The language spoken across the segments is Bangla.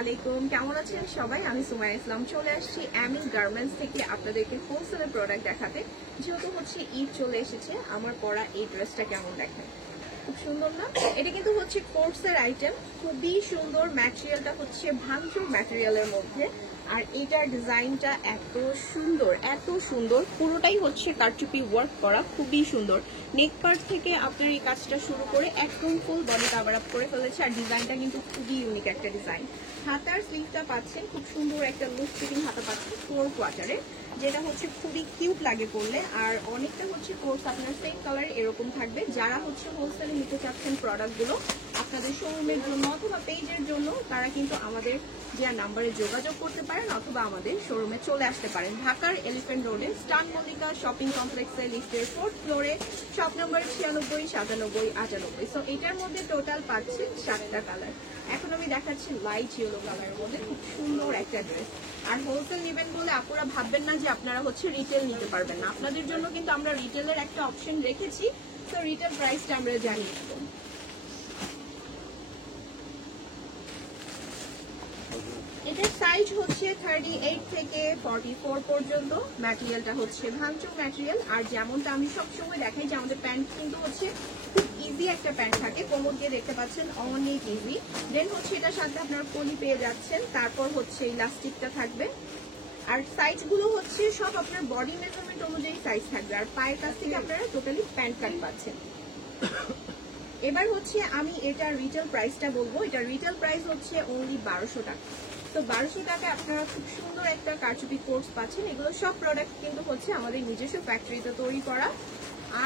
আলাইকুম, কেমন আছেন সবাই? আমি সুমাইয়া ইসলাম চলে আসছি অ্যামিন গার্মেন্টস থেকে আপনাদেরকে হোলসেলের প্রোডাক্ট দেখাতে। যেহেতু হচ্ছে ঈদ চলে এসেছে, আমার পরা এই ড্রেসটা কেমন দেখায়, খুব সুন্দর না? এটা কিন্তু হচ্ছে কোর্সের আইটেম, খুবই সুন্দর। ম্যাটেরিয়ালটা হচ্ছে ভাঙচুর ম্যাটেরিয়ালের মধ্যে, আর এটার ডিজাইনটা এত সুন্দর, এত সুন্দর। পুরোটাই হচ্ছে কারচুপি ওয়ার্ক করা, খুবই সুন্দর। নেক পার্ট থেকে আপনার এই কাজটা শুরু করে একদম ফুল বডি কভার আপ করে ফেলেছে, আর ডিজাইনটা কিন্তু খুবই ইউনিক একটা ডিজাইন। হাতার স্লিভটা পাচ্ছেন খুব সুন্দর একটা লুজ ফিটিং হাতা পাচ্ছেন 4 কোয়ার্টারে, যেটা হচ্ছে খুবই কিউট লাগে পরলে। আর অনেকটা হচ্ছে কোর্স আপনার সেম কালার এরকম থাকবে। যারা হচ্ছে হোলসেলে নিতে চাচ্ছেন প্রোডাক্টগুলো আপনাদের শোরুমের জন্য অথবা পেজের জন্য, তারা কিন্তু আমাদের দেওয়া নাম্বারে যোগাযোগ করতে পারেন অথবা আমাদের শোরুমে চলে আসতে পারেন। ঢাকার এলিফ্যান্ট রোডে স্টান মল্লিকা শপিং কমপ্লেক্সের লিফটের 4th ফ্লোরে, শপ নম্বর 96, 97, 98। সো এটার মধ্যে টোটাল পাচ্ছেন 7টা কালার। এখন আমি দেখাচ্ছি লাইট ইয়েলো কালারের মধ্যে খুব সুন্দর একটা ড্রেস। আর হোলসেল নেবেন বলে আপুরা ভাববেন না যে আপনারা হচ্ছে রিটেল নিতে পারবেন না, আপনাদের জন্য কিন্তু আমরা রিটেলের একটা অপশন রেখেছি। তো রিটেল প্রাইসটা আমরা জানিয়ে দেব। এটার সাইজ হচ্ছে 38 থেকে 44 পর্যন্ত। ম্যাটেরিয়ালটা হচ্ছে ভাঙচুর ম্যাটেরিয়াল। আর যেমনটা আমি সবসময় দেখাই যে আমাদের প্যান্ট কিন্তু হচ্ছে খুব ইজি একটা প্যান্ট থাকে, কোমর দিয়ে দেখতে পাচ্ছেন অনেক ইজি। দেন হচ্ছে এটার সাথে আপনার পলি পেয়ে যাচ্ছেন, তারপর হচ্ছে ইলাস্টিকটা থাকবে। আর সাইজগুলো হচ্ছে সব আপনার বডি মেজারমেন্ট অনুযায়ী সাইজ থাকবে। আর পায়ের কাছ থেকে আপনারা টোটালি প্যান্ট কাট পাচ্ছেন। এবার হচ্ছে আমি এটার রিটেল প্রাইসটা বলবো। এটার রিটেল প্রাইস হচ্ছে অনলি 1200 টাকা। তো 1200 টাকায় আপনারা খুব সুন্দর একটা কারচুপি কোর্স পাচ্ছেন। এগুলো সব প্রোডাক্ট কিন্তু হচ্ছে আমাদের নিজস্ব ফ্যাক্টরিতে তৈরি করা।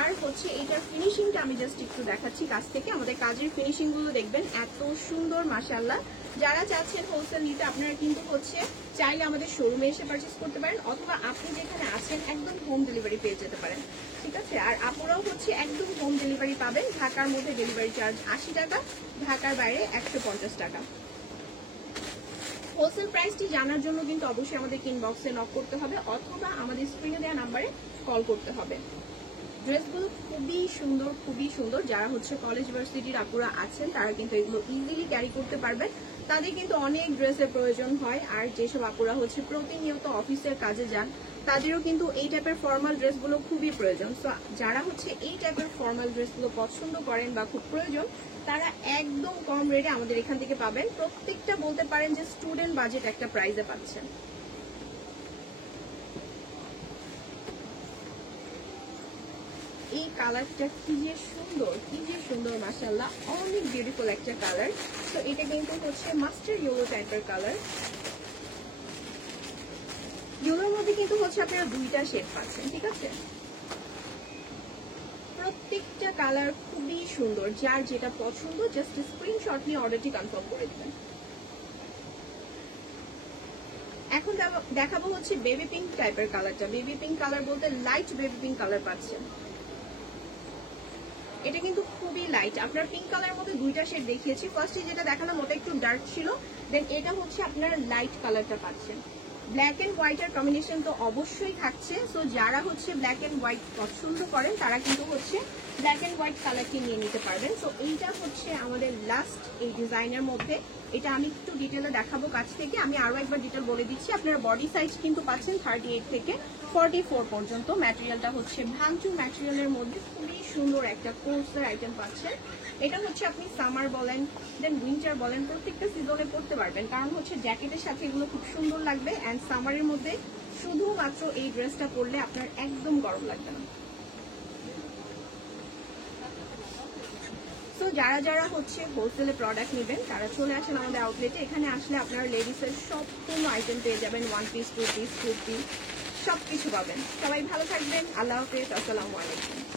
আর হচ্ছে এইটার ফিনিশিংটা আমি জাস্ট একটু দেখাচ্ছি কাছ থেকে। আমাদের কাজের ফিনিশিং গুলো দেখবেন এত সুন্দর, মাশাআল্লাহ। যারা চাচ্ছেন হোলসেল নিতে আপনারা কিন্তু হচ্ছে চাইলে আমাদের শোরুমে এসে পারচেস করতে পারেন, অথবা আপনি যেখানে আছেন একদম হোম ডেলিভারি পেয়ে যেতে পারেন, ঠিক আছে? আর আপনারাও হচ্ছে একদম হোম ডেলিভারি পাবেন। ঢাকার মধ্যে ডেলিভারি চার্জ 80 টাকা, ঢাকার বাইরে 150 টাকা। হোলসেল প্রাইসটি জানার জন্য কিন্তু অবশ্যই আমাদের ইনবক্সে নক করতে হবে অথবা আমাদের স্ক্রিনে দেওয়া নাম্বারে কল করতে হবে। ড্রেসগুলো খুবই সুন্দর, খুবই সুন্দর। যারা হচ্ছে কলেজ ভার্সিটির আপুরা আছেন তারা কিন্তু এগুলো ইজিলি ক্যারি করতে পারবেন। তাদের কিন্তু অনেক ড্রেসের প্রয়োজন হয়। আর যেসব আপুরা হচ্ছে প্রতিনিয়ত অফিসের কাজে যান তাদেরও কিন্তু এই টাইপের ফর্মাল ড্রেসগুলো খুবই প্রয়োজন। সো যারা হচ্ছে এই টাইপের ফর্মাল ড্রেসগুলো পছন্দ করেন বা খুব প্রয়োজন, তারা একদম কম রেটে আমাদের এখান থেকে পাবেন। প্রত্যেকটা বলতে পারেন যে স্টুডেন্ট বাজেট একটা প্রাইসে পাচ্ছেন। এই কালারটা কি যে সুন্দর, কি যে সুন্দর, মাশাআল্লাহ, অনেক বিউটিফুল একটা কালার। তো এটা কিন্তু হচ্ছে মাস্টার ইয়েলো টাইপের কালার। ইয়েলোর মধ্যে কিন্তু হচ্ছে আপনারা 2টা শেড পাচ্ছেন, ঠিক আছে? প্রত্যেকটা কালার খুবই সুন্দর। যার যেটা পছন্দ জাস্ট স্ক্রিনশট নিয়ে অর্ডারটি কনফার্ম করে দিবেন। এখন দেখাবো হচ্ছে বেবি পিঙ্ক টাইপের কালারটা। বেবি পিঙ্ক কালার বলতে লাইট বেবি পিঙ্ক কালার পাচ্ছেন। এটা কিন্তু খুবই লাইট। আপনার পিঙ্ক কালার মধ্যে 2টা শেড দেখিয়েছি। ফার্স্টে যেটা দেখালাম ওটা একটু ডার্ক ছিল, দেন এটা হচ্ছে আপনার লাইট কালারটা পাচ্ছেন। ব্ল্যাক এন্ড হোয়াইট এর কম্বিনেশন তো অবশ্যই থাকছে। সো যারা হচ্ছে ব্ল্যাক এন্ড হোয়াইট পছন্দ করেন তারা কিন্তু হচ্ছে ব্ল্যাক এন্ড হোয়াইট কালারটি নিয়ে নিতে পারবেন। সো এইটা হচ্ছে আমাদের লাস্ট এই ডিজাইনের মধ্যে। এটা আমি একটু ডিটেলে দেখাবো কাছ থেকে। আমি আরো একবার ডিটেল বলে দিচ্ছি। আপনারা বডি সাইজ কিন্তু পাচ্ছেন 38 থেকে 44 পর্যন্ত। ম্যাটেরিয়ালটা হচ্ছে ভাঙচুর ম্যাটেরিয়ালের মধ্যে খুবই সুন্দর একটা কোর্সের আইটেম পাচ্ছেন। এটা হচ্ছে আপনি সামার বলেন দেন উইন্টার বলেন প্রত্যেকটা সিজনে পরতে পারবেন, কারণ হচ্ছে জ্যাকেটের সাথে এগুলো খুব সুন্দর লাগবে। অ্যান্ড সামারের মধ্যে শুধুমাত্র এই ড্রেসটা পরলে আপনার একদম গরম লাগবে না। তো যারা যারা হচ্ছে হোলসেলে প্রোডাক্ট নেবেন তারা চলে আসেন আমাদের আউটলেটে। এখানে আসলে আপনারা লেডিসের সম্পূর্ণ আইটেম পেয়ে যাবেন, 1 পিস 2 পিস কুর্তি সবকিছু পাবেন। সবাই ভালো থাকবেন, আল্লাহ হাফেজ, আসসালামু আলাইকুম।